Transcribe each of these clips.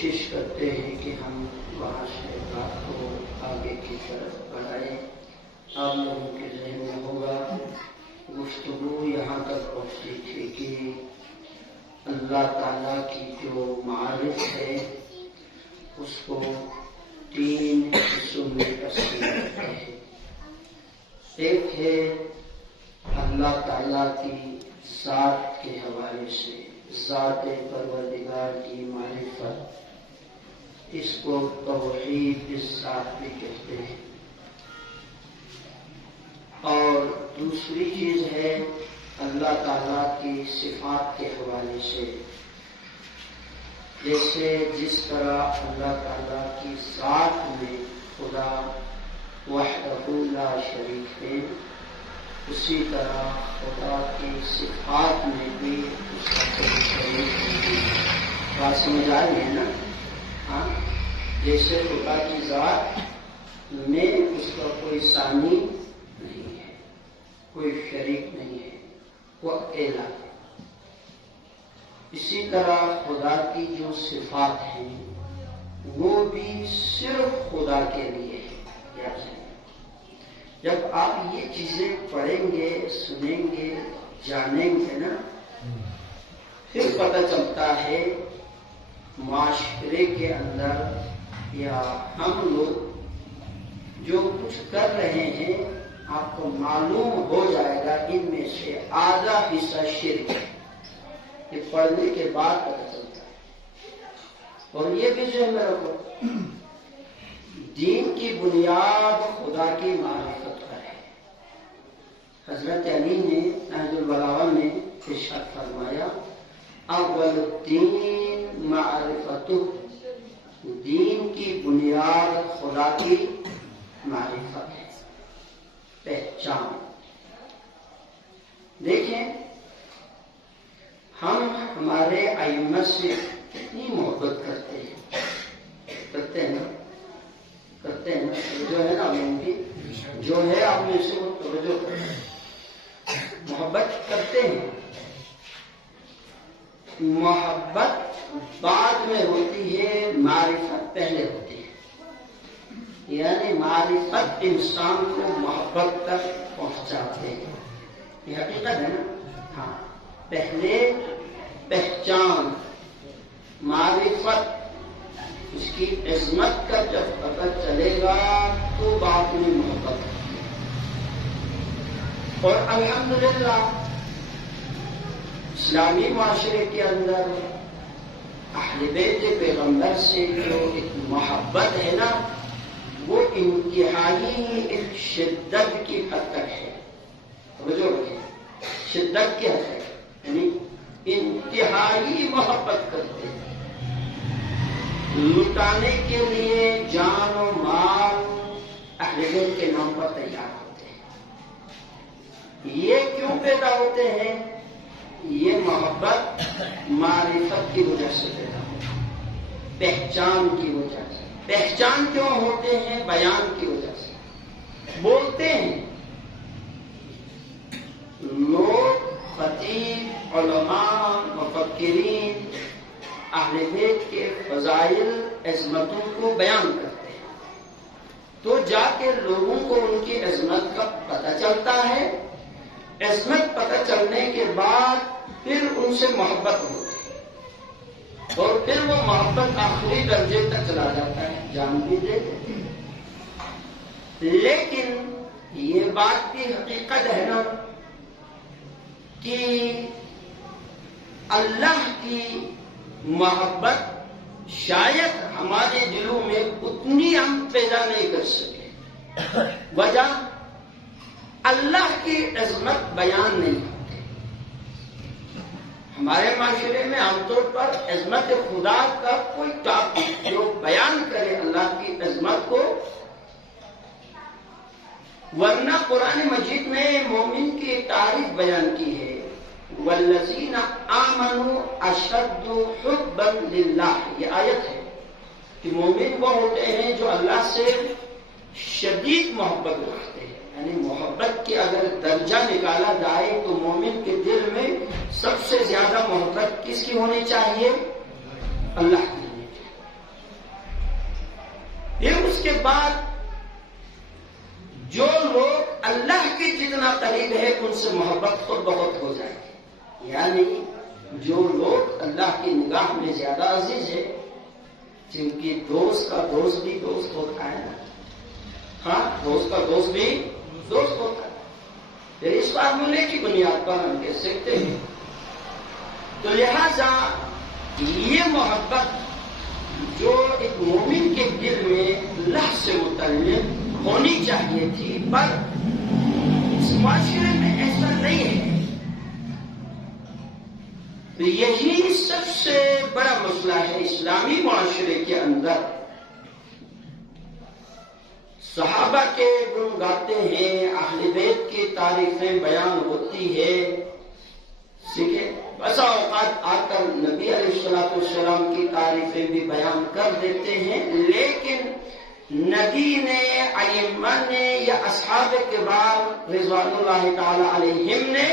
کوشش کرتے ہیں کہ ہم وہاں سے بات کو آگے کی طرف بڑھائیں. آپ لوگوں کے ذہن میں ہوگا گفتگو یہاں تک پہنچی تھی کہ اللہ تعالیٰ کی جو معارف ہے اس کو 3 حصوں میں تقسیم کرتے ہیں. ایک ہے اللہ تعالیٰ کی ذات کے حوالے سے، ذات پروردگار کی معرفت، اس کو توحید الذات بھی کہتے ہیں. اور دوسری چیز ہے اللہ تعالیٰ کی صفات کے حوالے سے، جیسے جس طرح اللہ تعالیٰ کی ذات میں خدا وحدہ لا شریک ہے، اسی طرح خدا کی صفات میں بھی اس کا کوئی شریک نہیں. بات سمجھ آ رہی ہے نا؟ ہاں، جیسے خدا کی ذات میں اس کا کوئی ثانی نہیں ہے، کوئی شریک نہیں ہے، وہ اکیلا ہے. اسی طرح خدا کی جو صفات ہیں وہ بھی صرف خدا کے لیے ہے. یاد رکھیں، جب آپ یہ چیزیں پڑھیں گے، سنیں گے، جانیں گے نا، پھر پتہ چلتا ہے معاشرے کے اندر یا ہم لوگ جو کچھ کر رہے ہیں آپ کو معلوم ہو جائے گا ان میں سے آدھا حصہ شرک ہے. یہ پڑھنے کے بعد پتہ چلتا ہے. اور یہ بھی ذہن میں رکھو، دین کی بنیاد خدا کی معرفت پر ہے. حضرت علی نے نہج البلاغہ میں ارشاد فرمایا اول الدین معرفتہ، دین کی بنیاد خدا کی معرفت ہے، پہچان. دیکھیں ہم ہمارے ائمہ سے کتنی محبت کرتے ہیں، کرتے ہیں نا، کرتے ہیں نا. جو ہے نا کی جو ہے آپ میں سے وہ توجہ کرتے ہیں، محبت کرتے ہیں. محبت بعد میں ہوتی ہے، معرفت پہلے ہوتی ہے. یعنی معرفت انسان کو محبت تک پہنچاتے ہیں. یہ حقیقت ہے نا. ہاں، پہلے پہچان، معرفت، اس کی عظمت کا جب پتہ چلے گا تو بعد میں محبت. اور الحمدللہ اسلامی معاشرے کے اندر اہل بیت پیغمبر سے جو ایک محبت ہے نا، وہ انتہائی ایک شدت کی حد تک ہے. توجہ رکھیں، شدت کی حد تک، یعنی انتہائی محبت کرتے ہیں، لٹانے کے لیے جان و مال اہل بیت کے نام پر تیار ہوتے ہیں. یہ کیوں پیدا ہوتے ہیں؟ یہ محبت معرفت کی وجہ سے پیدا ہوتی ہے، پہچان کی وجہ سے. پہچان کیوں ہوتے ہیں؟ بیان کی وجہ سے. بولتے ہیں لوگ، خطیب، علماء، مفکرین اہل بیت کے فضائل، عظمتوں کو بیان کرتے ہیں تو جا کے لوگوں کو ان کی عظمت کا پتہ چلتا ہے. عظمت پتہ چلنے کے بعد پھر ان سے محبت ہوتی ہے اور پھر وہ محبت آخری درجے تک چلا جاتا ہے، جان بھی دے دیتے ہیں. لیکن یہ بات بھی حقیقت ہے نا کہ اللہ کی محبت شاید ہمارے دلوں میں اتنی ہم پیدا نہیں کر سکے. وجہ اللہ کی عظمت بیان نہیں ہوتی. ہمارے معاشرے میں عام طور پر عظمت خدا کا کوئی ٹاپک جو بیان کرے اللہ کی عظمت کو، ورنہ قرآن مجید میں مومن کی تعریف بیان کی ہے، والذین آمنوا اشد حبا للہ. یہ آیت ہے کہ مومن وہ ہوتے ہیں جو اللہ سے شدید محبت رکھتے ہیں. یعنی محبت کی اگر درجہ نکالا جائے تو مومن کے دل میں سب سے زیادہ محبت کس کی ہونی چاہیے؟ اللہ کی ہونی چاہیے. کے بعد جو لوگ اللہ کے جتنا قریب ہے ان سے محبت خود بخود ہو جائے گی. یعنی جو لوگ اللہ کی نگاہ میں زیادہ عزیز ہے، جن کی دوست کا دوست بھی دوست ہوتا ہے نا. ہاں، دوست کا دوست بھی دوست ہوتا ہے. پھر اس فارمولے کی بنیاد پر ہم کہہ سکتے ہیں. تو لہذا یہ محبت جو ایک مومن کے دل میں اللہ سے متعلق ہونی چاہیے تھی، پر اس معاشرے میں ایسا نہیں ہے. تو یہی سب سے بڑا مسئلہ ہے اسلامی معاشرے کے اندر. صحابہ کے گن گاتے ہیں، اہل بیت کی تعریفیں بیان ہوتی ہے. سیکھے بسا اوقات آ کر نبی علیہ السلام کی تعریفیں بھی بیان کر دیتے ہیں، لیکن نبی نے، ائمہ نے یا اصحاب کبار رضوان اللہ تعالی علیہم نے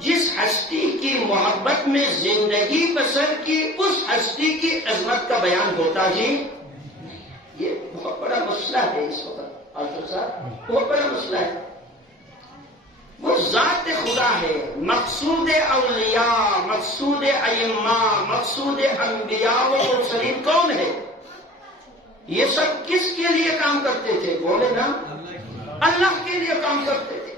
جس ہستی کی محبت میں زندگی بسر کی، اس ہستی کی عظمت کا بیان ہوتا ہی. یہ بہت بڑا مسئلہ ہے اس وقت آصف صاحب، بہت بڑا مسئلہ ہے. وہ ذات خدا ہے، مقصود اولیاء، مقصود ائمہ، مقصود انبیاء و مرسلین کون ہے؟ یہ سب کس کے لیے کام کرتے تھے؟ بولے نا، اللہ کے لیے کام کرتے تھے.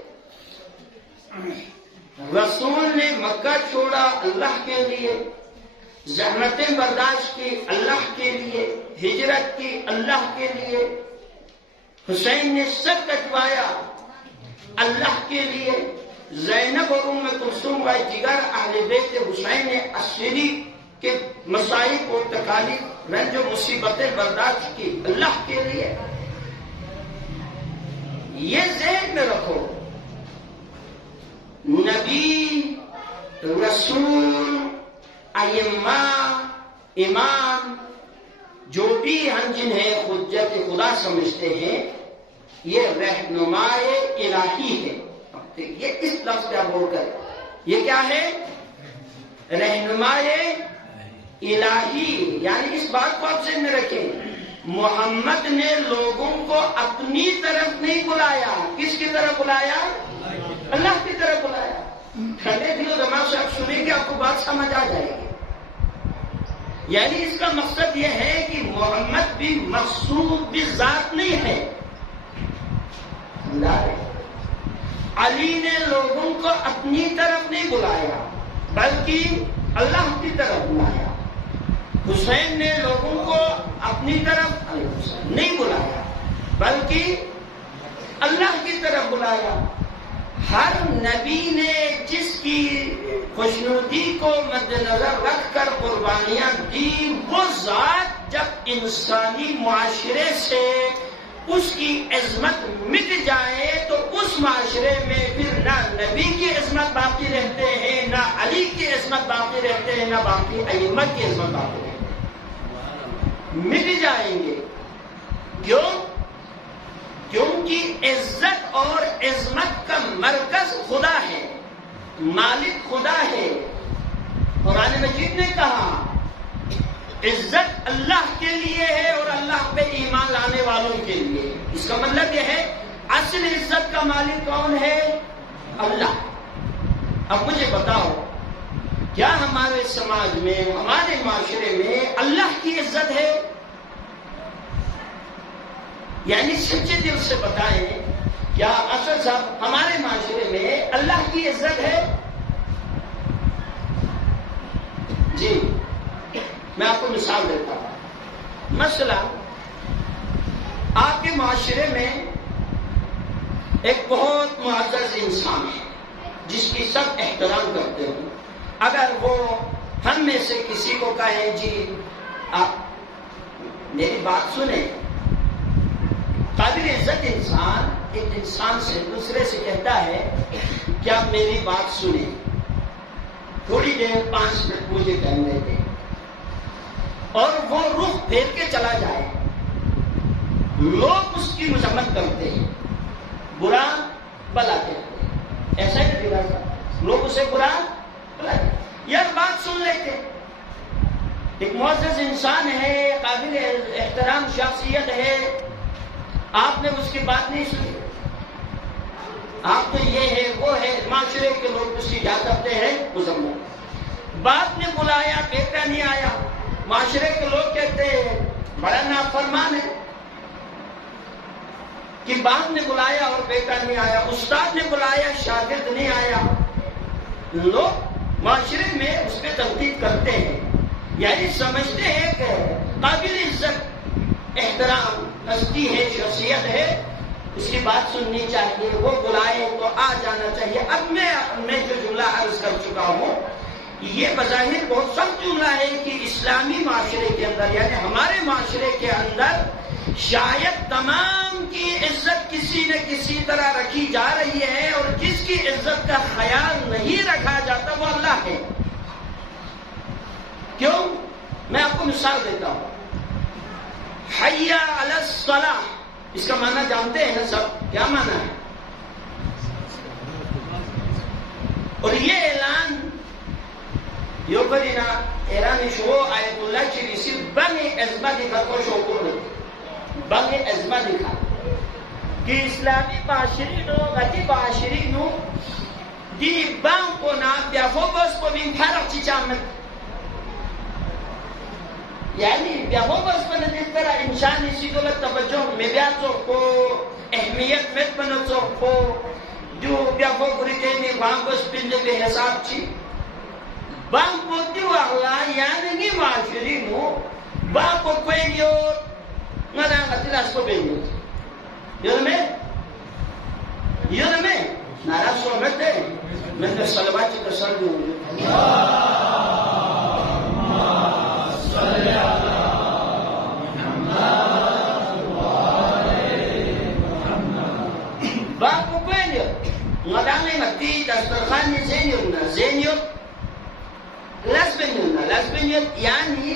رسول نے مکہ چھوڑا اللہ کے لیے، زحمتیں برداشت کی اللہ کے لیے، ہجرت کی اللہ کے لیے. حسین نے سر کٹوایا اللہ کے لیے. زینب اور ام کلثوم و جگر اہل بیت حسین نے عصری کے مصائب اور تکالیف، رنج و مصیبتیں برداشت کی اللہ کے لیے. یہ ذہن میں رکھو، نبی، رسول، ائمہ، امام، جو بھی ہم جنہیں حجت خدا سمجھتے ہیں، یہ رہنمائے الہی ہے. یہ اس لفظ پہ آپ غور کریں، یہ کیا ہے؟ رہنمائے الہی. یعنی اس بات کو آپ ذہن میں رکھیں، محمد نے لوگوں کو اپنی طرف نہیں بلایا. کس کی طرف بلایا؟ اللہ کی طرف بلایا. ٹھنڈے دل و دماغ سے آپ سنیں گے، آپ کو بات سمجھ آ جائے گی. یعنی اس کا مقصد یہ ہے کہ محمد بھی مقصود بھی ذات نہیں ہے. علی نے لوگوں کو اپنی طرف نہیں بلایا بلکہ اللہ کی طرف بلایا. حسین نے لوگوں کو اپنی طرف نہیں بلایا بلکہ اللہ کی طرف بلایا. ہر نبی نے جس کی خوشنودی کو مد نظر رکھ کر قربانیاں دی، وہ ذات جب انسانی معاشرے سے اس کی عظمت مٹ جائے تو اس معاشرے میں پھر نہ نبی کی عظمت باقی رہتے ہیں، نہ علی کی عظمت باقی رہتے ہیں، نہ باقی ائمہ کی عظمت باقی رہتے ہیں، مٹ جائیں گے. کیوں؟ کیونکہ عزت اور عظمت کا مرکز خدا ہے، مالک خدا ہے. قرآن مجید نے کہا عزت اللہ کے لیے ہے اور اللہ پہ ایمان لانے والوں کے لیے. اس کا مطلب یہ ہے اصل عزت کا مالک کون ہے؟ اللہ. اب مجھے بتاؤ، کیا ہمارے سماج میں، ہمارے معاشرے میں اللہ کی عزت ہے؟ یعنی سچے دل سے بتائیں، کیا اسد صاحب ہمارے معاشرے میں اللہ کی عزت ہے؟ جی، میں آپ کو مثال دیتا ہوں. مثلا آپ کے معاشرے میں ایک بہت معزز انسان ہے جس کی سب احترام کرتے ہوں. اگر وہ ہم میں سے کسی کو کہے جی آپ میری بات سنیں، قابل عزت انسان ایک انسان سے دوسرے سے کہتا ہے کہ آپ میری بات سنیں، تھوڑی دیر 5 منٹ مجھے کہنے دیں، اور وہ رخ پھیر کے چلا جائے. لوگ اس کی مذمت کرتے ہیں، برا بلا کہتے ہیں. ایسا ہی نہیں، لوگ اسے برا بلا کہتے ہیں. یار بات سن لیتے. ایک معزز انسان ہے، قابل احترام شخصیت ہے، آپ نے اس کی بات نہیں سنی، آپ تو یہ ہے وہ ہے، معاشرے کے لوگ اس کی کیا کرتے ہیں؟ مذمت۔ باپ نے بلایا، بیٹا نہیں آیا، معاشرے کے لوگ کہتے ہیں بڑا نافرمان ہے کہ باپ نے بلایا اور بیٹا نہیں آیا، استاد نے بلایا شاگرد نہیں آیا، لوگ معاشرے میں اس پہ تنقید کرتے ہیں، یعنی سمجھتے ہیں کہ قابل عزت احترام ہستی ہے، شخصیت ہے، اس کی بات سننی چاہیے، وہ بلائے تو آ جانا چاہیے۔ اب میں جو جملہ عرض کر چکا ہوں یہ بظاہر بہت سخت جملہ ہے کہ اسلامی معاشرے کے اندر، یعنی ہمارے معاشرے کے اندر شاید تمام کی عزت کسی نہ کسی طرح رکھی جا رہی ہے، اور جس کی عزت کا خیال نہیں رکھا جاتا وہ اللہ ہے۔ کیوں؟ میں آپ کو مثال دیتا ہوں۔ حی علی الصلاۃ، اس کا معنی جانتے ہیں نا سب؟ کیا معنی ہے؟ اور یہ اعلان یوکرینا ایرانی شو آیت اللہ چیزی بنی ازمہ دکھا کو شوکر دیتے، بنی ازمہ دکھا کہ اسلامی معاشری نو دی بانکو نا بیافوبس کو بین فرق چی چامت، یعنی بیافوبس کو ندیت کرا انسانی سی دولت توجہ میں بیاتو کو اہمیت مت بنتو کو جو بیافوب ریتینی بانکوس پندے بے حساب چی بانکو دیو اغلا، یعنی نی معاشری نو بانکو کوئیو ندا غتلاس کو بینیو یادمیں ناراض صحبت ہے، میں نے صلوات کی قسم دوں بانکو کوئیو ندا غتی دسترخان زینیو لسبنیت، یعنی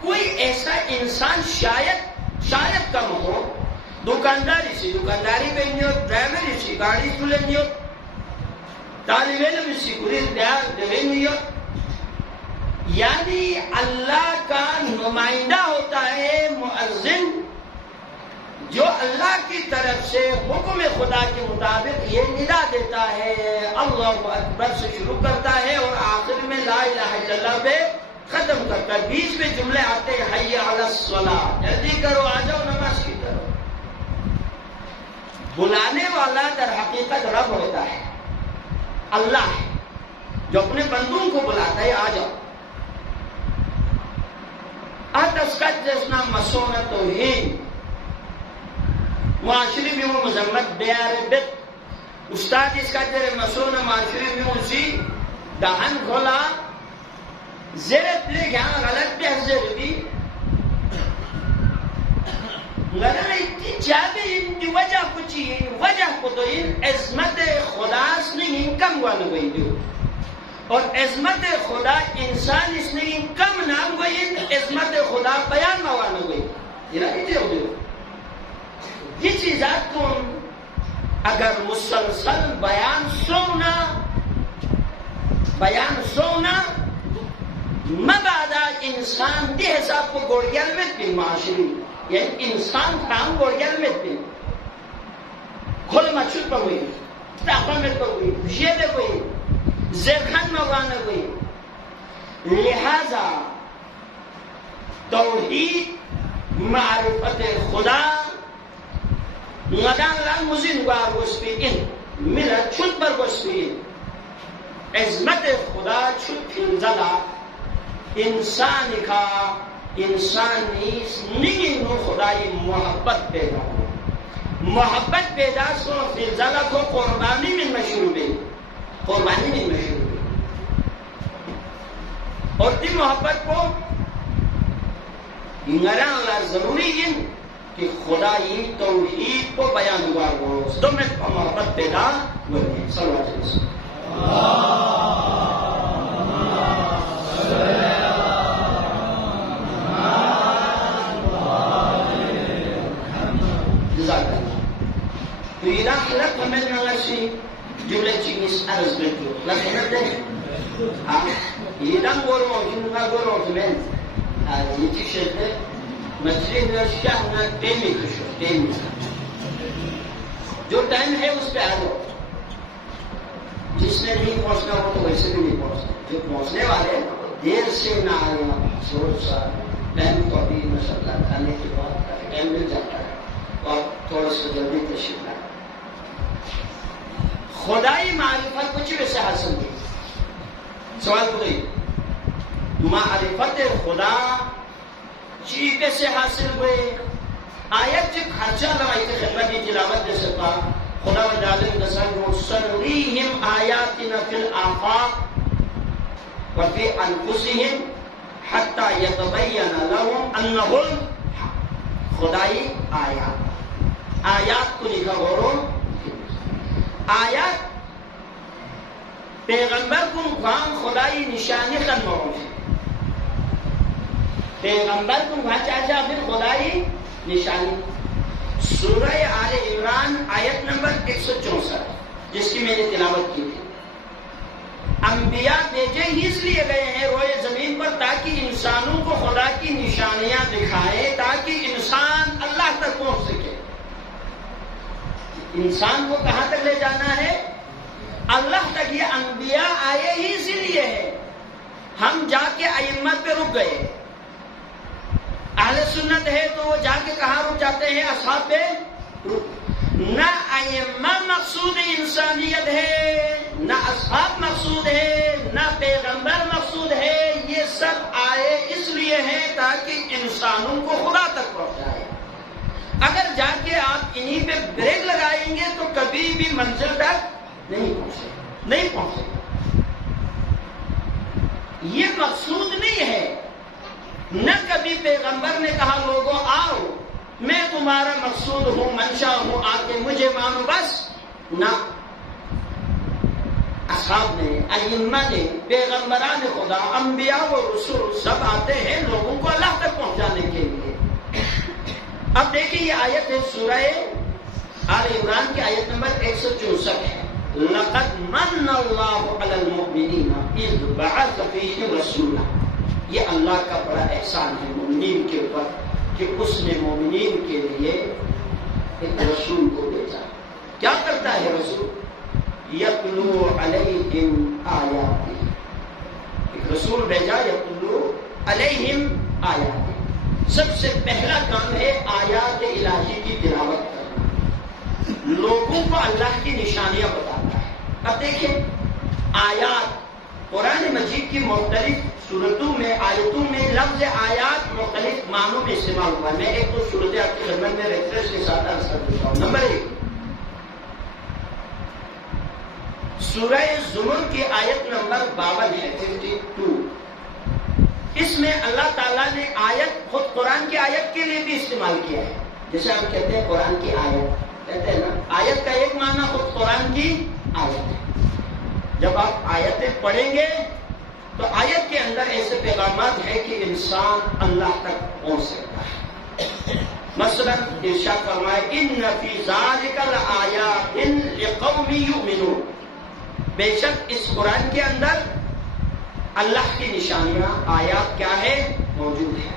کوئی ایسا انسان شاید کم ہو، دکانداری بینیو، ڈرائیوری سی گاڑی سلنیو، طالب علم سی گریز دیوینیو، یعنی اللہ کا نمائندہ ہوتا ہے مؤذن، جو اللہ کی طرف سے حکم خدا کے مطابق یہ ندا دیتا ہے، اللہ اکبر سے شروع کرتا ہے اور آخر میں لا الہ الا اللہ پہ ختم کرتا ہے، بیچ میں جملے آتے ہیں حی علی الصلاۃ، جلدی کرو آ جاؤ نماز کی طرف۔ بلانے والا در حقیقت رب ہوتا ہے، اللہ ہے جو اپنے بندوں کو بلاتا ہے، آ جاؤ۔ اتسکت جسنا مسون توحید، معاشری میں وہ مذمت بیاربت، استاد اس کا جرے مسون معاشری میں اسی دہن کھولا، زیرت لے گیا غلط بھی حضر بھی لگا اتنی چاہتے ان کی وجہ کچھ ہی، وجہ کو تو ان عظمت خدا اس نے ان کم گوانا گئی دیو، اور عظمت خدا انسان اس نے ان کم نام گئی، ان عظمت خدا بیان موانا گئی، یہ رہی دیو دیو یہ چیزات تم اگر مسلسل بیان سونا مبادا انسان دی حساب کو گوڑگیل میں بھی معاشری، یعنی انسان کام گوڑگیل میں بھی کھول مچھل پر ہوئی، تاقہ میں پر ہوئی، جیدے ہوئی، زیرخان موانا ہوئی، لہذا توحید معرفت خدا نگان لان مزین گوار گوشپین میرا چھت پر گوشپین عظمت خدا چھت پھنزلا انسانی کا انسانی نگین نو خدای محبت پیدا ہو، محبت پیدا سو پھنزلا کو قربانی من مشروبی، اور دی محبت کو نگان لان ضروری ہے کہ خدای توحید کو بیان ہوا وہ تو میں محبت پیدا ہوئی۔ صلوات اللہ جزاک اللہ۔ تو یہ لکھ ہمیں نگاسی جملے چینیس عرض بیٹھو لکھ ہمیں دے یہ دن گورو جنگا گورو ہمیں Yetişirdi. Mesleğine şahına temi kuşu, temi. جو ٹائم ہے اس پہ آ جاؤ. جس نے نہیں پہنچنا ہو تو ویسے بھی نہیں پہنچنا. جو پہنچنے والے دیر سے نہ آئے سوچ سا ٹائم کو ابھی ماشاءاللہ کھانے کے بعد ٹائم مل جاتا ہے اور تھوڑا سا جلدی تشریف لائے. خدائی معرفت کچھ ویسے حاصل کی. سوال کوئی معرفت خدا چیزیں سے حاصل ہوئے. آیت جو خرچہ لگائی تھی خدمت کی تلاوت دے سکتا خدا و جالم دسان سنریہم آیاتنا فی الآفاق وفی انفسہم حتی یتبین لهم انہ الحق. خدائی آیات کو لکھا غورو. آیات پیغمبر کو مقام خدائی نشانی خن معروف. پیغمبر کو مقام چاہتا پھر خدائی نشانی. سورہ آل عمران آیت نمبر 164 جس کی میں نے تلاوت کی تھی. انبیاء بھیجے ہی اس لیے گئے ہیں روئے زمین پر تاکہ انسانوں کو خدا کی نشانیاں دکھائے تاکہ انسان اللہ تک پہنچ سکے. انسان کو کہاں تک لے جانا ہے؟ اللہ تک. یہ انبیاء آئے ہی اسی لیے ہے. ہم جا کے ائمت پہ رک گئے. اہل سنت ہے تو وہ جا کے کہاں رک جاتے ہیں؟ اصحاب پہ. نہ ائمہ مقصود انسانیت ہے نہ اصحاب مقصود ہے نہ پیغمبر مقصود ہے. یہ سب آئے اس لیے ہیں تاکہ انسانوں کو خدا تک پہنچائے. اگر جا کے آپ انہی پہ بریک لگائیں گے تو کبھی بھی منزل تک نہیں پہنچے. یہ مقصود نہیں ہے. نہ کبھی پیغمبر نے کہا لوگوں آؤ میں تمہارا مقصود ہوں منشا ہوں آ کے مجھے مانو بس. نہ اصحاب نے ائمہ نے پیغمبران خدا انبیاء و رسول سب آتے ہیں لوگوں کو اللہ تک پہنچانے کے لیے. اب دیکھیں یہ آیت ہے سورہ آل عمران کی آیت نمبر 164 ہے. لقد من اللہ علی المؤمنین اذ بعث فیہم رسولا. یہ اللہ کا بڑا احسان ہے مومنین کے اوپر کہ اس نے مومنین کے لیے ایک رسول کو بھیجا. کیا کرتا ہے رسول؟ یتلو علیہم آیاتہ. ایک رسول بھیجا یتلو علیہم آیاتہ. سب سے پہلا کام ہے آیات الہی کی تلاوت کرنا. لوگوں کو اللہ کی نشانیاں بتاتا ہے. اب دیکھیں آیات قرآن مجید کی مختلف صورتوں میں آیتوں میں لفظ آیات مختلف معنوں میں استعمال ہوا. میں ایک دو صورتیں آپ کی خدمت میں ریفرنس کے ساتھ عرض کر دیتا ہوں. نمبر 1 سورہ زمر کی آیت نمبر 52 ہے 52. اس میں اللہ تعالیٰ نے آیت خود قرآن کی آیت کے لیے بھی استعمال کیا ہے. جیسے ہم کہتے ہیں قرآن کی آیت کہتے ہیں نا. آیت کا ایک معنی خود قرآن کی آیت ہے. جب آپ آیتیں پڑھیں گے تو آیت کے اندر ایسے پیغامات ہیں کہ انسان اللہ تک پہنچ سکتا ہے. مثلا ارشاد فرمائے ان فی ذلک لآیات لقوم یؤمنون. بے شک اس قرآن کے اندر اللہ کی نشانیاں آیات کیا ہے موجود ہے.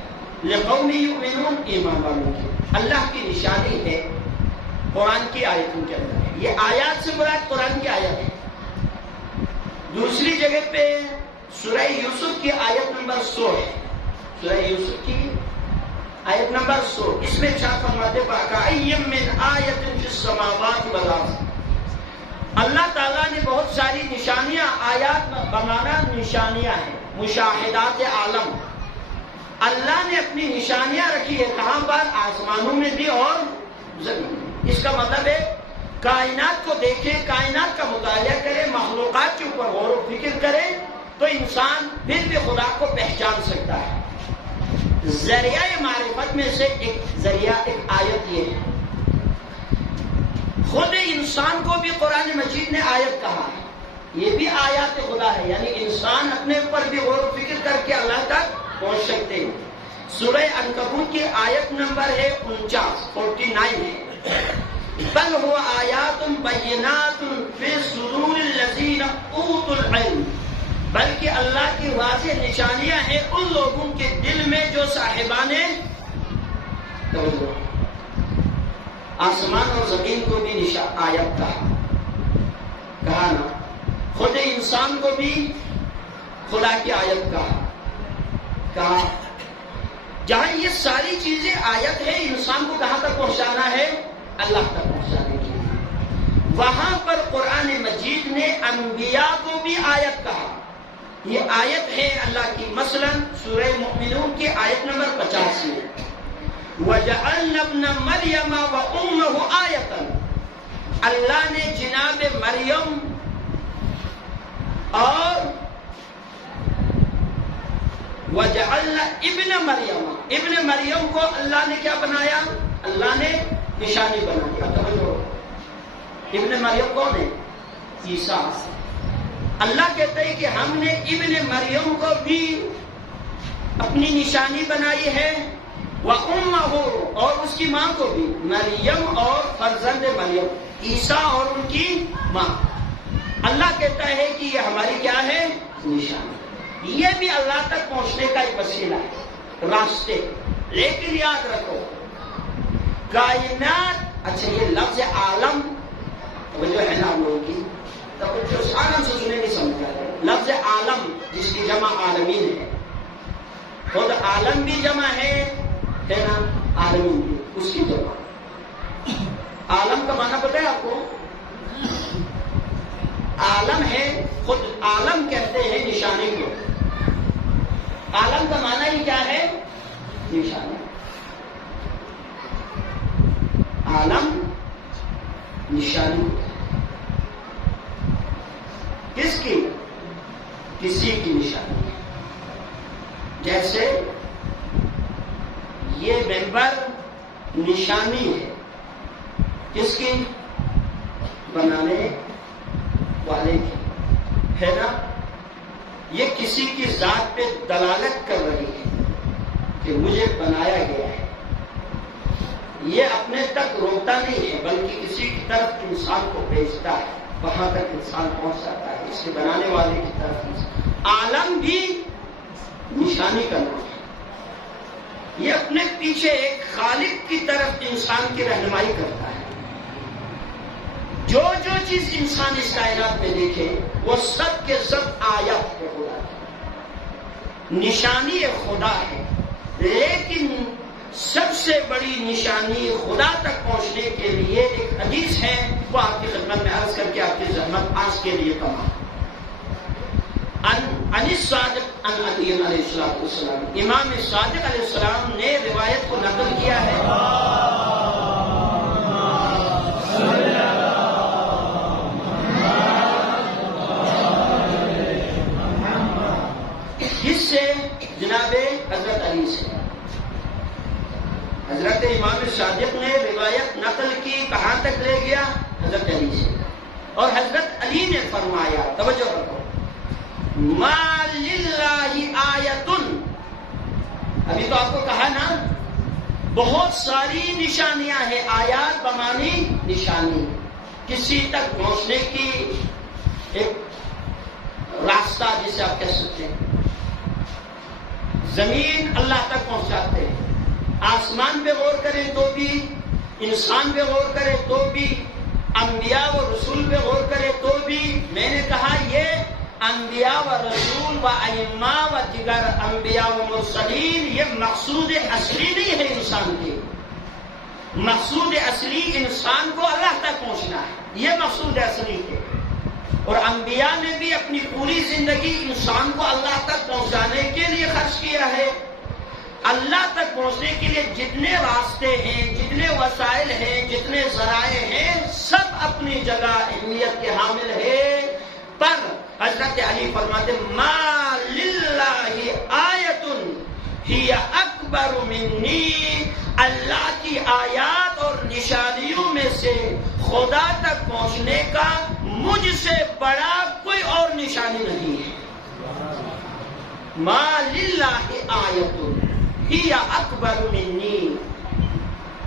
لقوم یؤمنون ایمان والوں کی اللہ کی نشانی ہے قرآن کی آیتوں کے اندر. یہ آیات سے مراد قرآن کی آیت ہے. دوسری جگہ پہ سورہ یوسف کی آیت نمبر 100 ہے. سورہ یوسف کی آیت نمبر 100 اس میں ارشاد فرماتے فَكَأَيٍّ مِّنْ آیَةٍ فِي السَّمَاوَاتِ وَالْأَرْضِ. اللہ تعالیٰ نے بہت ساری نشانیاں آیات بمانا نشانیاں ہیں مشاہدات عالم. اللہ نے اپنی نشانیاں رکھی ہے کہاں پر؟ آسمانوں میں بھی اور زمین میں. اس کا مطلب ہے کائنات کو دیکھیں کائنات کا مطالعہ کرے مخلوقات کے اوپر غور و فکر کرے تو انسان پھر بھی خدا کو پہچان سکتا ہے. ذریعہ معرفت میں سے ایک ذریعہ ایک آیت یہ ہے. خود انسان کو بھی قرآن مجید نے آیت کہا ہے. یہ بھی آیات خدا ہے یعنی انسان اپنے اوپر بھی غور و فکر کر کے اللہ تک پہنچ سکتے ہیں. سورہ عنکبوت کی آیت نمبر ہے 49 ہے. بل هو آیات بینات فی صدور الذین اوتوا العلم. بلکہ اللہ کی واضح نشانیاں ہیں ان لوگوں کے دل میں جو صاحبان توجہ. آسمان اور زمین کو بھی آیت کہا نا، خود انسان کو بھی خدا کی آیت کہا. جہاں یہ ساری چیزیں آیت ہے، انسان کو کہاں تک پہنچانا ہے؟ اللہ تک پہنچانے کے لیے. وہاں پر قرآن مجید نے انبیاء کو بھی آیت کہا. یہ آیت ہے اللہ کی، مثلا سورہ مؤمنون کی آیت نمبر 50 میں وَجَعَلْنَا ابْنَ مَرْيَمَ وَأُمَّهُ آیَةً. اللہ نے جناب مریم اور وَجَعَلْنَا ابن مریم کو اللہ نے کیا بنایا؟ اللہ نے نشانی بنایا. توجہ، ابن مریم کون ہے؟ عیسیٰ. اللہ کہتا ہے کہ ہم نے ابن مریم کو بھی اپنی نشانی بنائی ہے، وَأُمَّهُ اور اس کی ماں کو بھی، مریم اور فرزند مریم عیسیٰ اور ان کی ماں. اللہ کہتا ہے کہ یہ ہماری کیا ہے؟ نشانی. یہ بھی اللہ تک پہنچنے کا ایک وسیلہ ہے، راستے. لیکن یاد رکھو کائنات، اچھا یہ لفظ عالم وہ جو ہے نا ہم لوگوں کی توجہ عالم سے سنے نہیں سمجھا ہے. لفظ عالم جس کی جمع عالمین ہے، خود عالم بھی جمع ہے نا، عالمین بھی اس کی جمع. عالم کا معنی پتہ ہے آپ کو؟ عالم ہے، خود عالم کہتے ہیں نشانی کو. عالم کا معنی ہی کیا ہے؟ نشانی. عالم نشانی کس کی؟ کسی کی نشانی. جیسے یہ ممبر نشانی ہے کس کی؟ بنانے والے کی ہے نا. یہ کسی کی ذات پہ دلالت کر رہی ہے کہ مجھے بنایا گیا ہے. یہ اپنے تک روکتا نہیں ہے بلکہ کسی کی طرف انسان کو بھیجتا ہے، وہاں تک انسان پہنچ جاتا ہے اس کے بنانے والے کی طرف. عالم بھی نشانی کا نام ہے. یہ اپنے پیچھے ایک خالق کی طرف انسان کی رہنمائی کرتا ہے. جو چیز انسان اس کائنات میں دیکھے وہ سب کے سب آیات ہے، خدا ہے، نشانی خدا ہے. لیکن سب سے بڑی نشانی خدا تک پہنچنے کے لیے ایک حدیث ہے، وہ آپ کی خدمت میں عرض کر کے آپ کی زحمت آج کے لیے تمام. صادق علیہ السلام، امام صادق علیہ السلام نے روایت کو نقل کیا ہے. کس سے؟ جناب حضرت علی سے. حضرت امام صادق نے روایت نقل کی، کہاں تک لے گیا؟ حضرت علی سے. اور حضرت علی نے فرمایا، توجہ رکھو، ما للہ آیتن. ابھی تو آپ کو کہا نا بہت ساری نشانیاں ہیں. آیات بمانی نشانی، کسی تک پہنچنے کی ایک راستہ جسے آپ کہہ سکتے ہیں. زمین اللہ تک پہنچاتے ہیں، آسمان پہ غور کریں تو بھی، انسان پہ غور کریں تو بھی، انبیاء و رسول پہ غور کریں تو بھی. میں نے کہا یہ انبیاء و رسول و ائمہ و دیگر انبیاء و مرسلین یہ مقصود اصلی نہیں ہے انسان کے. مقصود اصلی انسان کو اللہ تک پہنچنا ہے، یہ مقصود اصلی ہے. اور انبیاء نے بھی اپنی پوری زندگی انسان کو اللہ تک پہنچانے کے لیے خرچ کیا ہے. اللہ تک پہنچنے کے لیے جتنے راستے ہیں، جتنے وسائل ہیں، جتنے ذرائع ہیں، سب اپنی جگہ اہمیت کے حامل ہے. پر حضرت علی فرماتے ما للہ آیت ہی اکبر منی. اللہ کی آیات اور نشانیوں میں سے خدا تک پہنچنے کا مجھ سے بڑا کوئی اور نشانی نہیں ہے. ما للہ آیت ہی اکبر منی.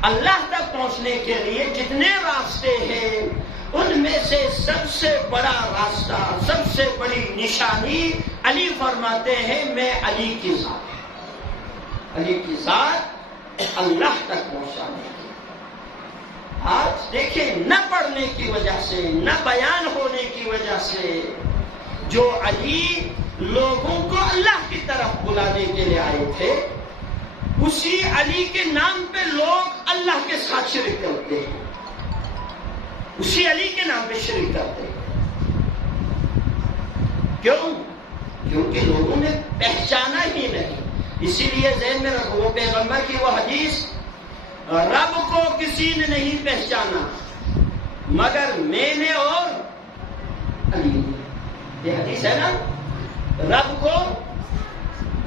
اللہ تک پہنچنے کے لیے جتنے راستے ہیں ان میں سے سب سے بڑا راستہ، سب سے بڑی نشانی علی فرماتے ہیں میں علی کی ذات، علی کی ذات اللہ تک پہنچانے کی۔ آج دیکھیں نہ پڑھنے کی وجہ سے، نہ بیان ہونے کی وجہ سے جو علی لوگوں کو اللہ کی طرف بلانے کے لیے آئے تھے، اسی علی کے نام پہ لوگ اللہ کے ساتھ شرک کرتے ہیں، اسی علی کے نام پہ شرک کرتے ہیں۔ کیوں؟ کیونکہ لوگوں نے پہچانا ہی نہیں۔ اسی لیے ذہن میں رکھو وہ پیغمبر کی وہ حدیث، رب کو کسی نے نہیں پہچانا مگر میں نے اور علی نے۔ یہ حدیث ہے نا، رب کو،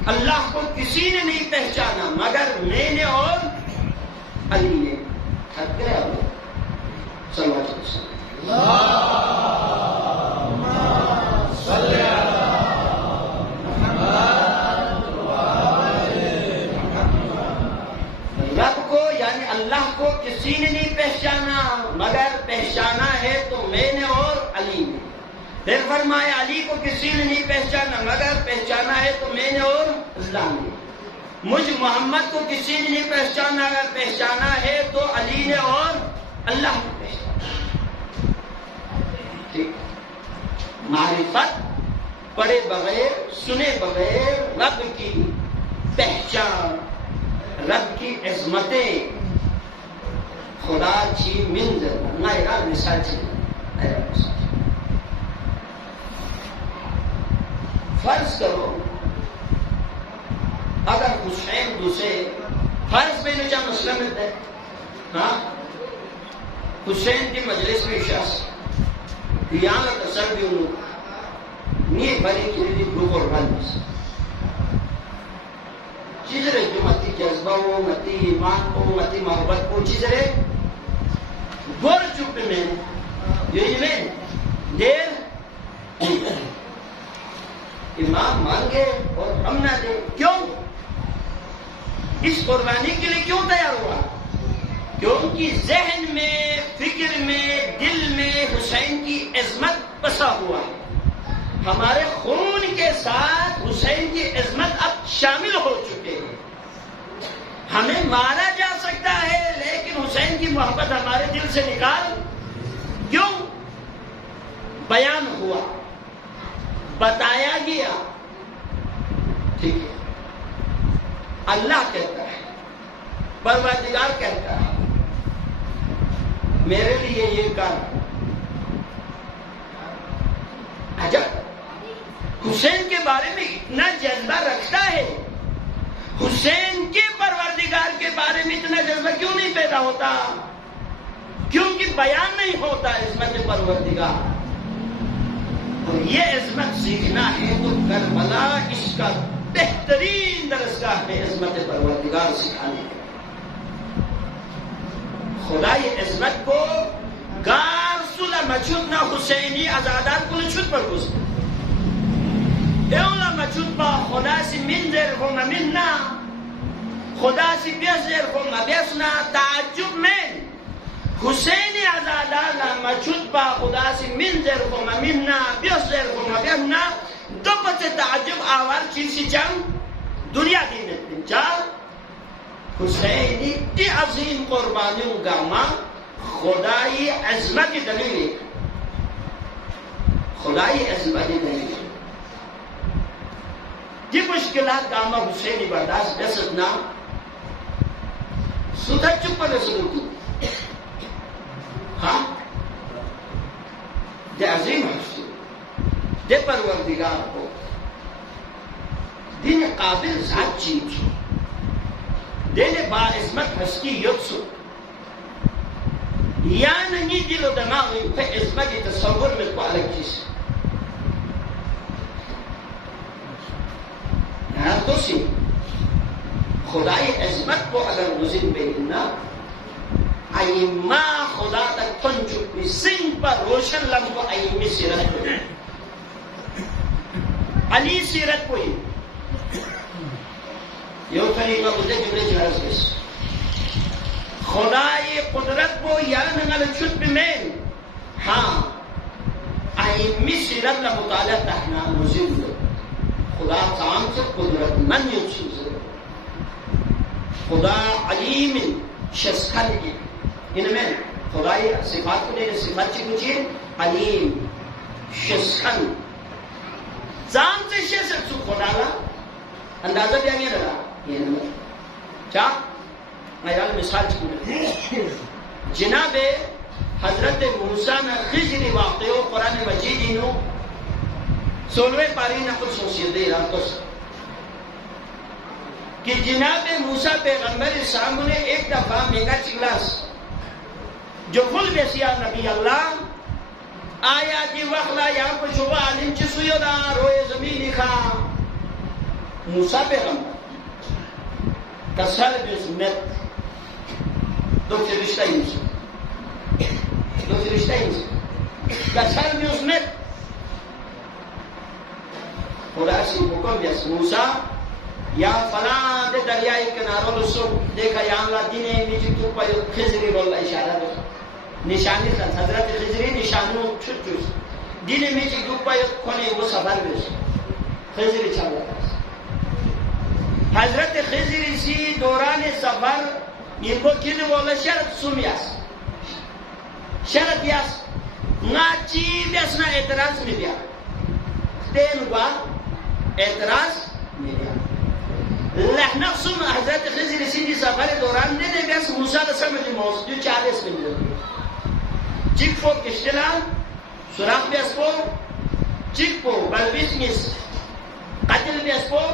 اللہ کو کسی نے نہیں پہچانا مگر میں نے اور علی نے۔ حد گیا وہ صلی اللہ علیہ وسلم۔ اللہم صلی علی محمد وآل محمد۔ رب کو یعنی اللہ کو کسی نے نہیں پہچانا مگر پہچانا ہے تو میں نے اور علی نے۔ پھر فرمایا علی کو کسی نے نہیں پہچانا مگر پہچانا ہے تو میں نے اور اللہ نے۔ مجھ محمد کو کسی نے نہیں پہچانا اگر پہچانا ہے تو علی نے اور اللہ نے پہچانا۔ ٹھیک، معرفت پڑھے بغیر، سنے بغیر رب کی پہچان، رب کی عظمتیں، خدا چی منظر نائرہ مثال چی نائرہ مثال۔ فرض کرو اگر حسین دوسرے فرض میں نجا مسئلہ ملتا ہے، ہاں حسین کی مجلس میں شخص یہاں تصر بھی انہوں نیے بری کی لی دو قربان میں چیز رہے جو متی جذبہ ہو، متی ایمان ہو، متی محبت ہو، چیز رہے گور چپ میں یہی میں دیر امام مانگے اور ہم نہ دے۔ کیوں؟ اس قربانی کے لیے کیوں تیار ہوا؟ کیونکہ ذہن میں، فکر میں، دل میں حسین کی عظمت بسا ہوا ہے۔ ہمارے خون کے ساتھ حسین کی عظمت اب شامل ہو چکے ہیں۔ ہمیں مارا جا سکتا ہے لیکن حسین کی محبت ہمارے دل سے نکال کیوں؟ بیان ہوا، بتایا گیا۔ ٹھیک ہے، اللہ کہتا ہے، پروردگار کہتا ہے میرے لیے یہ کام۔ عجب، حسین کے بارے میں اتنا جذبہ رکھتا ہے، حسین کے پروردگار کے بارے میں اتنا جذبہ کیوں نہیں پیدا ہوتا؟ کیونکہ بیان نہیں ہوتا عظمت پروردگار۔ اور یہ عظمت سیکھنا ہے تو کربلا اس کا بہترین درسگاہ ہے، عظمت پروردگار سکھانے کا۔ خدا یہ عظمت کو گار سلا مچھت نہ حسینی ازادات کو نچھت پر گزر اولا مچھت با خدا سی من زیر کو ممننا، خدا سی بیس زیر کو مبیسنا تعجب من حسینی ازادانا مچھت با خدا سی من زیر کو ممننا بیس زیر کو مبیسنا دو پتے تعجب آوار چیزی جنگ دنیا دینت پنچا حسینی تی عظیم قربانیوں گاما خدای عظمت دلیل، خدای عظمت دلیل۔ یہ مشکلات گاما حسینی برداشت بسدنا سودا چپ رسولو کی ہاں دے عظیم حسین دے پروردگار کو دین قابل ذات چیز دین با عظمت ہستی یدسو یا نہیں دل و دماغی پہ عظمت تصور میں کو الگ چیز یہاں تو سی خدای عظمت کو اگر مزن بیننا ایمہ خدا تک پنچکی سنگ پر روشن لم کو ایمی سیرت کو علی سیرت کو یہ طریقہ بودے جملے جہاز کس خدای قدرت کو یا نگل چھت بمین ہاں ائمی سیرت کا مطالعہ تہنا مزید خدا کام سے قدرت مند یہ چیز ہے. خدا علیم شسخن کی ان میں خدای صفات کو دے صفات چی کچھ علیم شسخن زام سے شسخ سو خدا لا اندازہ بھی آگے رہا یہ نمبر کیا میرا مثال چی جناب حضرت موسیٰ میں خضر واقع و قرآن مجید انہوں 16ویں پاری نقل سوسیدے راتوس کہ جناب موسیٰ پیغمبر سامنے ایک دفعہ میگا چگلاس جو فل بیسیا نبی اللہ آیا جی وقلا یہاں پر شبہ عالم چی سویو دا روئے زمینی خواہ موسیٰ پیغمبر کسر بیسمت دو سے رشتہ ہی موسیٰ دوسری رشتہ ہی کسر میں اس میں خدا سی حکم بیس موسیٰ یا فلاں دے دریائی کناروں لسو دیکھا یا اللہ دینے نیچی تو پا خضری رولا اشارہ دے نشانی خلط حضرت خضری نشانوں چھٹ چوس دینے نیچی تو پا کھونے وہ سفر بیس خضری چل رہا حضرت خضری سی دوران سفر ان کو کن بولا شرط سمیاس شرط یاس نا چی بیس نا اعتراض میں دیا تین با اعتراض میں دیا لحنا سم حضرت خضر سیدی سفر دوران دے دے بیس موسیٰ دا سمجھ موس جو 40 میں دیا چک پو کشتلا سراخ بیس پو چک پو بلبیس میس قتل بیس پو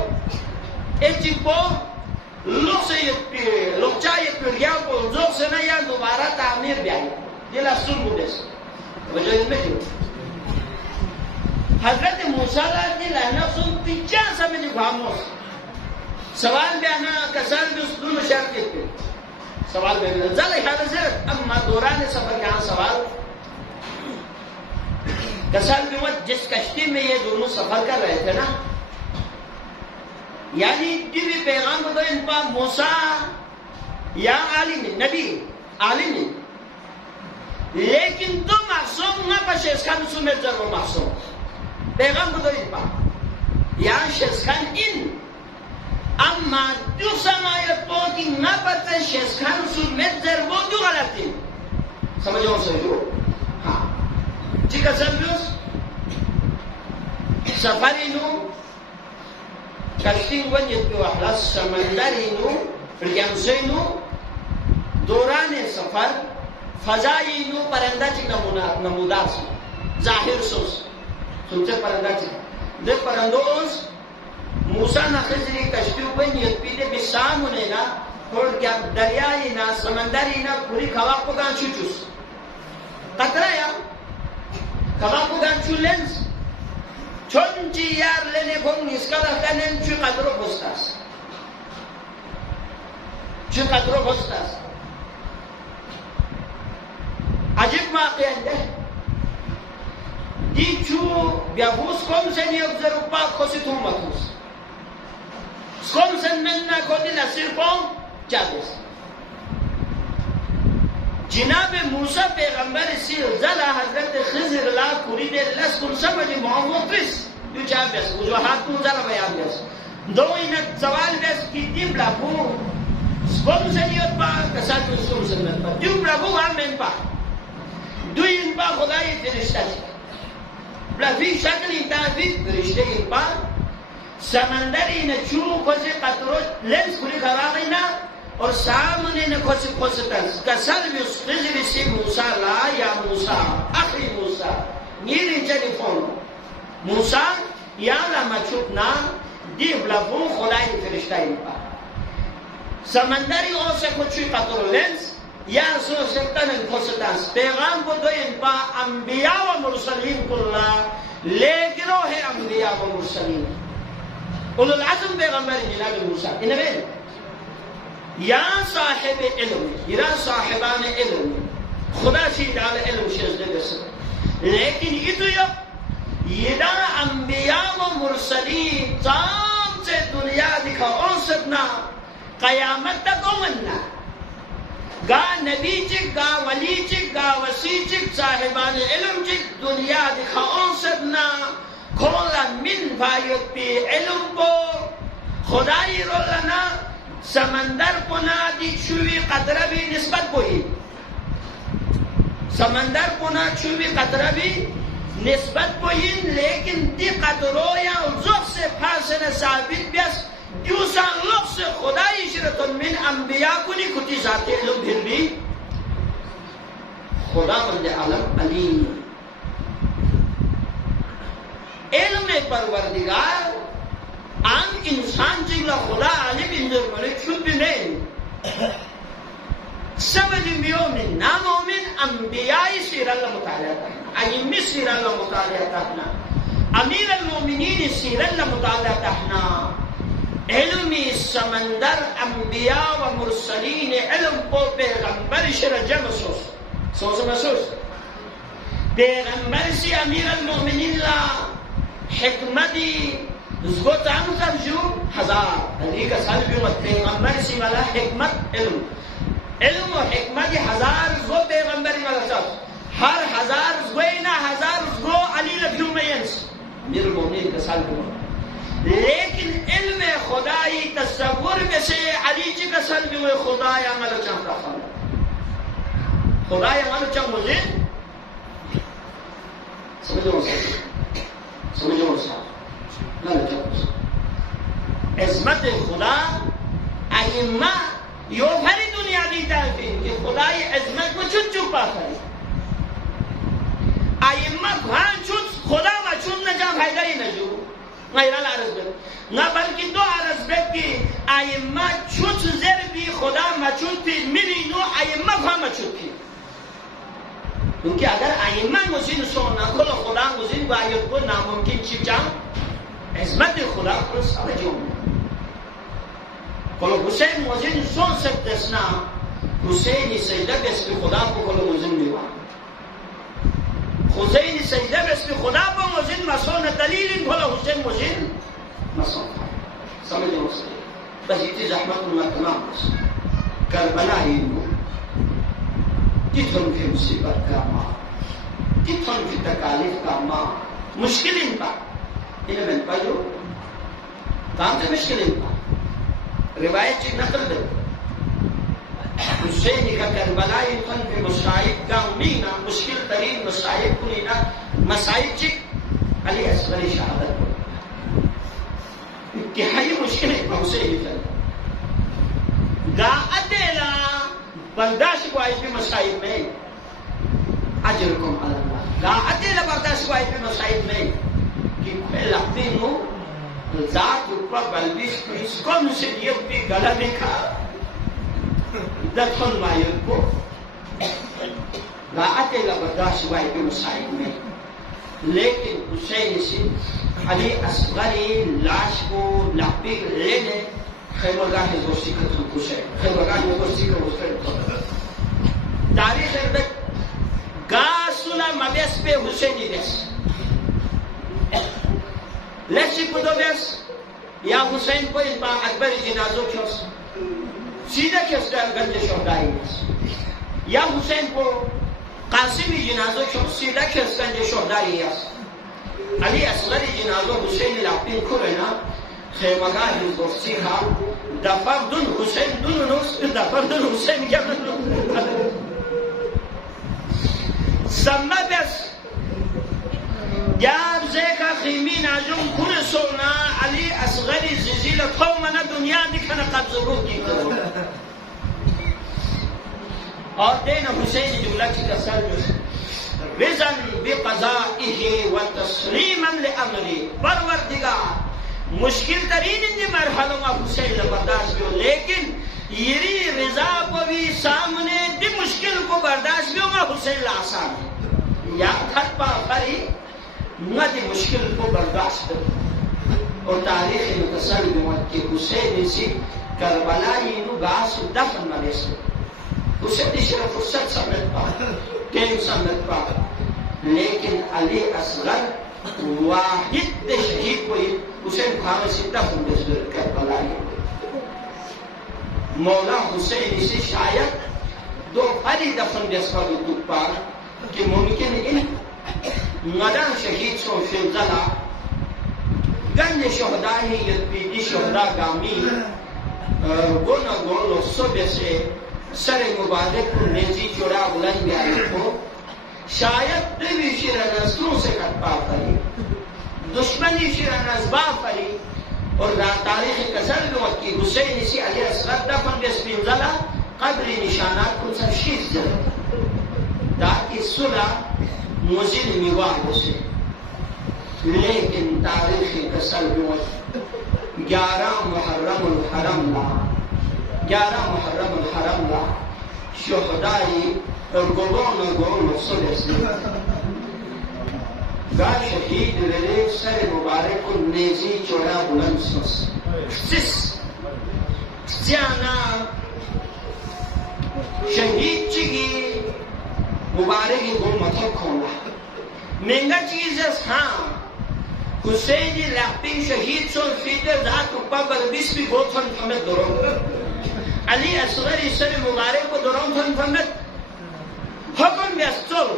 چک پو لوگ چاہیے پیڑیا کو زوگ سے نا یا دوبارہ تعمیر بیائی یہ لسن بودس وجہ ان میں جو حضرت موسیٰ نے لہنا سن پیچھا سمجھ بھاموس سوال بیانا کسان بھی اس دونوں شرط کے پہ سوال بیانا زل حضرت اما دوران سفر کہاں سوال کسان بھی وقت جس کشتی میں یہ دونوں سفر کر رہے تھے نا یعنی دیوی پیغام کو ان پا موسیٰ یا عالم نبی عالم لیکن تو معصوم نہ پا شیسخان سمیت ضرور معصوم پیغام کو ان پا یا شیسخان ان اما جو سمایت تو کی نہ پتا شیسخان سمیت ضرور جو غلطی سمجھو سمجھو ہاں چکا سمجھوس سفرینو کشتین ونجد کے احلاس سمندرینو ریانسینو دوران سفر فضائینو پرندہ چکا نمودار سو ظاہر سوس سنچے پرندہ چکا دے پرندوز موسیٰ نا خضری کشتیو ونجد پیدے بسامونے نا اور کیا دریائی نا سمندری نا پوری خواق پگان چوچوس قطرہ یا خواق پگان چو لینز چونچی یار لینے کھون اس کا لفتنین چو قدرو بستاس چو قدرو بستاس عجب واقعی اندے دی چو بیابوس کم سے نیوک ضرور پاک خوصی تو مطوس کم سے مننا کھونی نصیر کم چاہتیس جناب موسیٰ پیغمبر سیل زلا حضرت خضر لا کوری دے لس کن سمجھ محمود کس جو چاہ بیس وجوہات کو زلا بیان بیس دو انت سوال بیس کی دیب لابو سکم سے نیوت پا کسات میں سکم سے نیوت پا دیب لابو ہم میں پا دو ان پا خدای فرشتہ چکا بلافی شکل انتافی فرشتہ ان پا سمندری نچو خوزی قطرو لنس کلی خواقی نا اور سامنے نے خوشی خوشتنس کسر بھی اس خضر سی موسیٰ لا یا موسیٰ اخری موسیٰ نیری ٹیلیفون موسیٰ یا لما چھپنا دیب لفون خدای فرشتہ ان پا سمندری او سے کچھ قطر لنس یا سو سکتن ان خوشتنس پیغام کو دو ان پا انبیاء و مرسلین کلا لے گروہ انبیاء و مرسلین اولو العظم پیغمبر جناب موسیٰ انہیں یا صاحب علم یا صاحبان علم خدا سی دال علم شزدے بسر لیکن یہ دا انبیاء و مرسلین تام سے دنیا دکھا اوسطنا قیامت تک اومننا گا نبی چک گا ولی چک گا وسیع چک صاحبان علم چک دنیا دکھاؤں سدنا کھولا من بھائیت پی علم پو خدای رولنا سمندر پنا دی چوی قطرہ بھی نسبت پوئی سمندر پنا چوی قطرہ بھی نسبت پوئی لیکن دی قطروں یا زخ سے فاصلہ ثابت بیس دیوسان لوگ سے خدای شرط من انبیاء کو نہیں کھتی ذات علم پھر بھی خدا مند عالم علیم علم پروردگار آن انسان جگلا خدا عالم انجر ملک شد بھی نہیں سمجھ میومن نامومن انبیاء سیر اللہ مطالعہ تحنا ایمی سیر اللہ مطالعہ تحنا امیر المومنین سیر اللہ مطالعہ تحنا علمی سمندر انبیاء و مرسلین علم کو پیغمبر شر جمع سوس محسوس پیغمبر سی امیر المومنین لا حکمتی اس کو تانو ترجو ہزار علی کا سال بھی مت پیغمبر سی والا حکمت علم و حکمت ہزار اس کو پیغمبر والا سب ہر ہزار اس کو اینا ہزار اس کو علی لبیو مینس امیر المومنین کا سال بھی مت لیکن علم خدای تصور میں سے علی جی کا سل بھی ہوئے خدای عمل چاہتا خدای عمل چاہ مجھے سمجھو عظمت خدا ائمہ یو بھری دنیا دیتا ہے کہ خدای عظمت کو چھت چھپا کرے ائمہ بھان چھت خدا ما چھت نہ جا فائدہ ہی نہ جو غیرال عرض بیت نہ بلکہ دو عرض بیت کی ائمہ چھت زر بھی خدا ما چھت بھی میری نو ائمہ بھا ما چھت بھی کیونکہ اگر ائمہ مزین سونا کھل خدا مزین باید کو ناممکن چیپ جاؤں عظمت خدا کو سمجھوں کھلو حسین مزین سون سکتے سنا حسینی سجدہ بس بھی خدا کو کھلو مزین دیوا حسین سجدہ بس بھی خدا کو مزین مسون دلیل کھلو حسین مزین مسون سمجھوں سے بس اتنی زحمت میں تمام بس کربلا ہی نو کتن کی مصیبت کا ماں کتن کی تکالیف کا ماں مشکل ان کا انہیں میں پائیو کام سے مشکل ان کا روایت چیز نقل دے حسین کا کربلا انسان کی مصائب کا امینا مشکل ترین مصائب کو لینا مصائب چیز علی اصغری شہادت کو انتہائی مشکل ہے حسین کا گا ادیلا برداشت کو آئی پہ مصائب میں اجرکم اللہ گا ادیلا برداشت کو آئی پہ مصائب میں کہ کوئی لگتی نو ذات اوپر بلبیش کو اس کو نصیت بھی گلا دکھا دفن مائل کو گا ادیلا برداشت کو آئی پہ مصائب میں لیکن حسین سے علی اصغری لاش کو لپی لینے خیمگاہ دوستی کا تو کچھ ہے خیمگاہ دوستی کا اس کا تاریخ اربت گاسولا مبیس پہ حسینی بیس لیسی کو دو بیس یا حسین کو ان پا اکبر جنازو کیوس سیدھا کیوس گنج شہدائی بیس یا حسین کو قاسمی جنازو کیوس سیدھا کیوس گنج شہدائی بیس علی اصغری جنازو حسین لاپین کو رہنا خیمگاہ دوستی کا دفر دن حسین دن نوس دفر دن حسین کیا سمہ بس جاب زیکا خیمی ناجم کھر سونا علی اصغری زیزیل قومنا دنیا دکھنا قبض رو کی کرو اور دین حسین جملہ کی تصل رزن بقضائه وتسلیما لامری پروردگار مشکل ترین ان مرحلوں میں حسین برداشت کیوں لیکن یری رضا کو بھی سامنے دی مشکل کو برداشت کیوں میں حسین آسان ہے یا خط پا پری نہ دی مشکل کو برداشت کیوں اور تاریخ متصل بمت کہ حسین سی کربلائی نو گاس دفن مریس حسین شرف فرصت سمت پا ٹیم سمت پا لیکن علی اصغر واحد شہید کوئی حسین خان سے دفن بزرگ کربلائی مولا حسین سے شاید دو پھلی دفن جس کا دو پار کہ ممکن ان ندان شہید سو فلزلا گنج شہداء ہی یدپیدی شہداء گامی گونا گولو صبح سے سر مبارک کو نیزی چوڑا بلند گیا کو شاید دوی شیرانستوں سے کٹ پا پری دشمنی شیرانست با پری اور تاریخ کسر گوت کی حسین سی علیہ السلام دفن جس فلزلا قبری نشانات کو سر شیز جل تاکہ صلح مزید میوان سے لیکن تاریخ کسر گوت 11 محرم الحرم لا شہدائی اور گولو صلح سے گا شہید رلے سر مبارک کو نیزی چوڑا بلند سس سیانا شہید چگی مبارکی کو مطلب کھولا مہنگا چیز ہاں حسین لحبی شہید سو فیدر ذات اپا بلبیس بھی گوتھن فمت درون علی اصغری سر مبارک کو درون تھن فمت حکم بیستول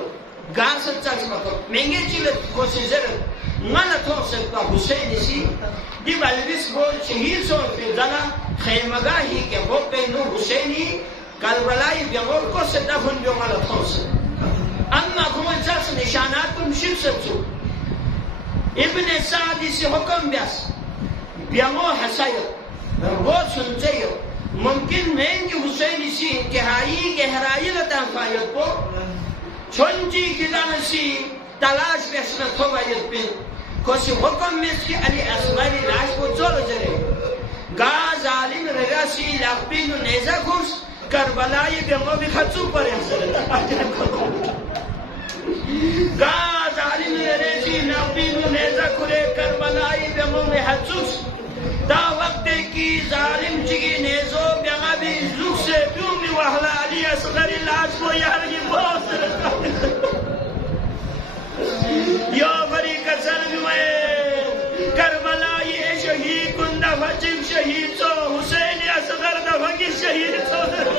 گار ست چاکس مطلب مہنگی چیلت کو سیزر غلط ہو سکتا حسین سی دی بلبیس گول شہید سو فیدر خیمگاہ ہی کے وہ پہنو حسینی کربلائی بیمور کو سے دفن جو غلط ہو سکتا اما کمال چاکس نشانات کم شکست سو ابن سعدی سے حکم بیس بیمو حسیت وہ سنتے ہو ممکن میں کہ حسین سی انتہائی گہرائی لطان فائد کو چھنچی کدان سی تلاش بیسنت ہو باید پین کو سی حکم میں سی علی اصغری لاش کو چول جرے گا ظالم رگا سی لغبین و نیزہ کھوس کربلائی بیمو بھی خطو پر احسر گا ظالم ریزی لغبین و نیزہ کھرے کربلائی بیمو بھی حدسوس دا وقت کی ظالم چگی نیزو بیغا بھی زوک سے بیومی وحلا علی اصغری لاش کو یارگی بہت یا فریق سلم میں کربلائی شہید کن دفع چک شہید سو حسین اصغر دفع کی شہید سو